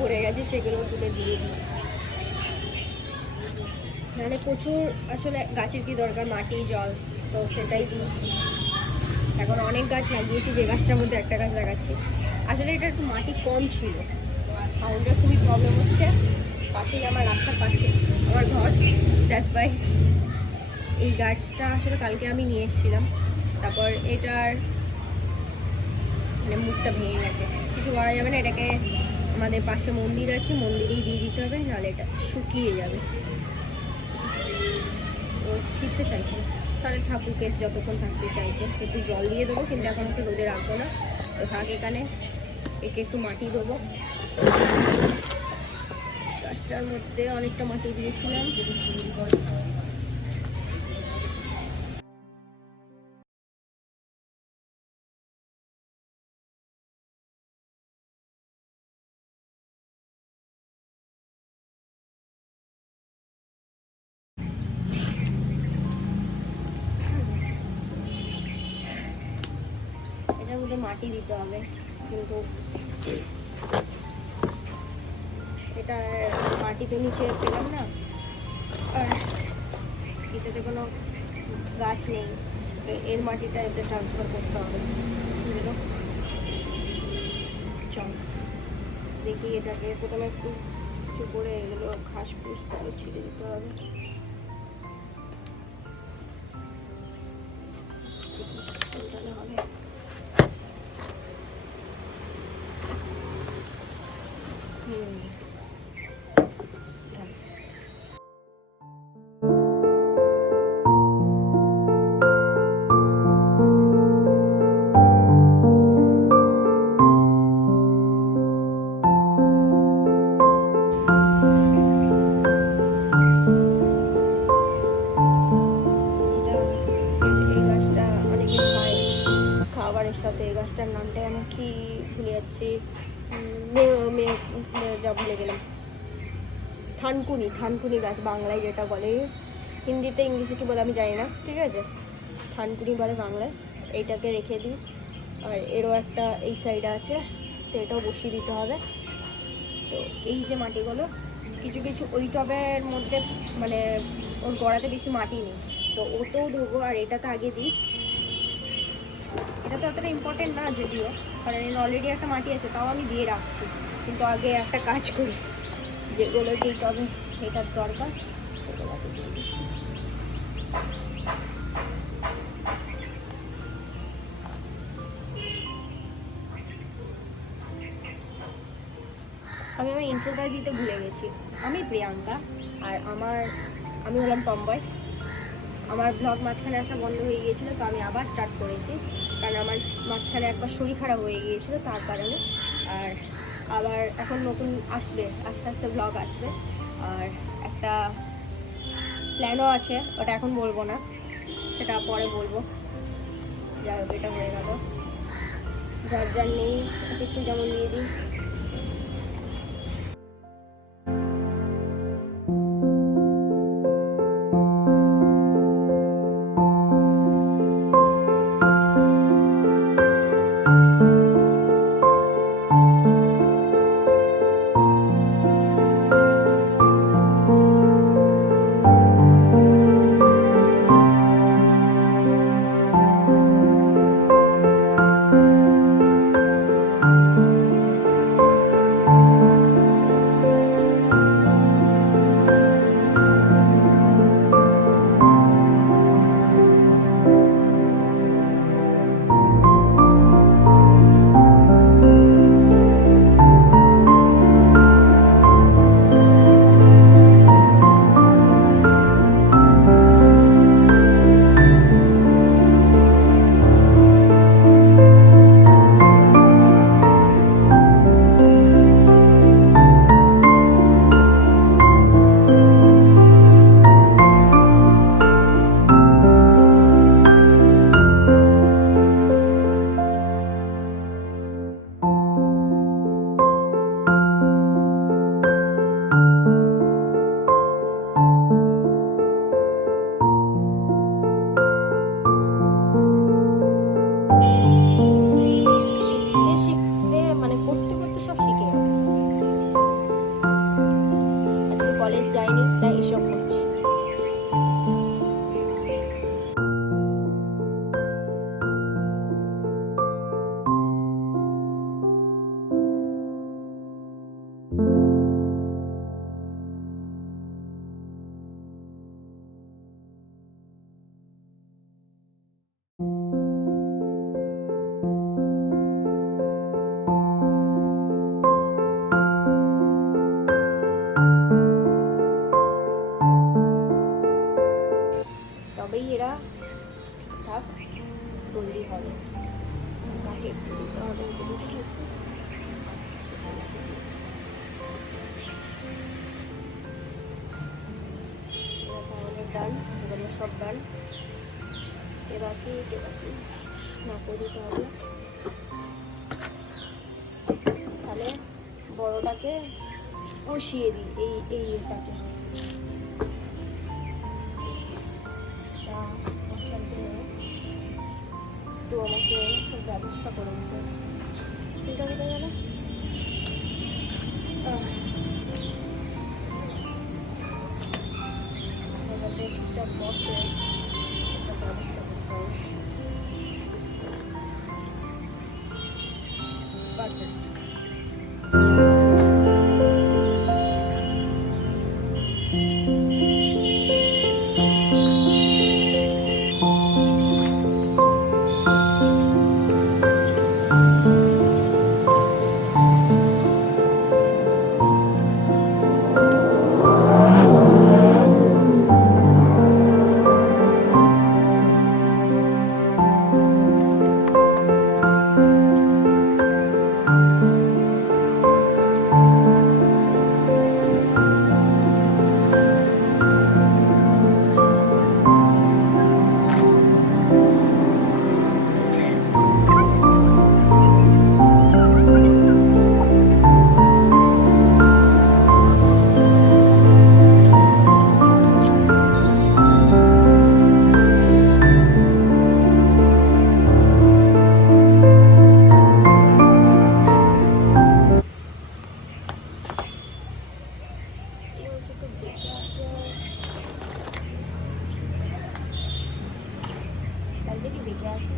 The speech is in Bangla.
পড়ে গেছে সেগুলো তুলে দিয়ে দিই। মানে প্রচুর আসলে গাছের কি দরকার, মাটি জল, তো সেটাই দিই। এখন অনেক গাছ লাগিয়েছি, যে গাছটার মধ্যে একটা গাছ লাগাচ্ছি। আসলে এটা একটু মাটি কম ছিল, আর সাউন্ডের খুবই প্রবলেম হচ্ছে। পাশেই আমার রাস্তার পাশে আমার ঘর, দ্যাটস ওয়াই। এই গাছটা আসলে কালকে আমি নিয়ে এসেছিলাম, তারপর এটার মানে মুখটা ভেঙে গেছে, কিছু করা যাবে না। এটাকে আমাদের পাশে মন্দির আছে, মন্দিরেই দিয়ে দিতে হবে, নাহলে এটা শুকিয়ে যাবে। ও ছিঁড়তে চাইছে, তাহলে ঠাকুরকে যতক্ষণ থাকতে চাইছে একটু জল দিয়ে দেবো, কিন্তু এখন একটু রোদে রাখবো না, তো থাক এখানে। একে একটু মাটি দেবো, গাছটার মধ্যে অনেকটা মাটি দিয়েছিলাম। এটার মধ্যে মাটি দিতে হবে, কিন্তু এটা মাটিতে নিচে পেলাম না, আর এটাতে কোনো গাছ নেই, তো এর মাটিটা এতে ট্রান্সফার করতে হবে। চল দেখি, এটাকে প্রথমে একটু কিছু করে এগুলো ঘাস ফুসগুলো ছিঁড়ে দিতে হবে। হবে সাথে। এই গাছটার নামটা আমি কি ভুলে যাচ্ছি, যা ভুলে গেলাম। থানকুনি, থানকুনি গাছ বাংলায় যেটা বলে, হিন্দিতে ইংলিশে কি বলে আমি জানি না, ঠিক আছে, থানকুনি বলে বাংলায়। এইটাকে রেখে দিই, আর এরও একটা এই সাইডে আছে, তো এটাও বসিয়ে দিতে হবে। তো এই যে মাটিগুলো কিছু কিছু ওই টবের মধ্যে, মানে ওর গোড়াতে বেশি মাটি নেই, তো ওতেও দেবো, আর এটাতে আগে দিই। এটা তো অতটা ইম্পর্টেন্ট না যদিও, কারণ অলরেডি একটা মাটি আছে, তাও আমি দিয়ে রাখছি। কিন্তু আগে একটা কাজ করি, যেগুলো যেই টবে এটার দরকার সেগুলো দিয়ে দিই। আমি ইন্ট্রোটা দিতে ভুলে গেছি। আমি প্রিয়াঙ্কা, আর আমি হলাম টমবয়। আমার ব্লগ মাঝখানে আসা বন্ধ হয়ে গিয়েছিলো, তো আমি আবার স্টার্ট করেছি, কারণ আমার মাঝখানে একবার শরীর খারাপ হয়ে গিয়েছিলো, তার কারণে। আর আবার এখন নতুন আসবে, আস্তে আস্তে ব্লগ আসবে। আর একটা প্ল্যানও আছে, ওটা এখন বলবো না, সেটা পরে বলবো। যাই হোক, এটা হয়ে গেল। যার যার নেই একটু যেমন দিয়ে দিই। তৈরি হবে। কাকে একটু দিতে হবে, ডান, এগুলো সব ডান। এবার কি না করে দিতে হবে। তাহলে বড়টাকে বসিয়ে দিই এটাকে চা বসার জন্য একটু আমাকে ব্যবস্থা করে দিতে হবে। সেটা কোথায় গেল? ঠিকঠাক বসে একটা ব্যবস্থা করতে হবে। পারফেক্ট। দেখে আসে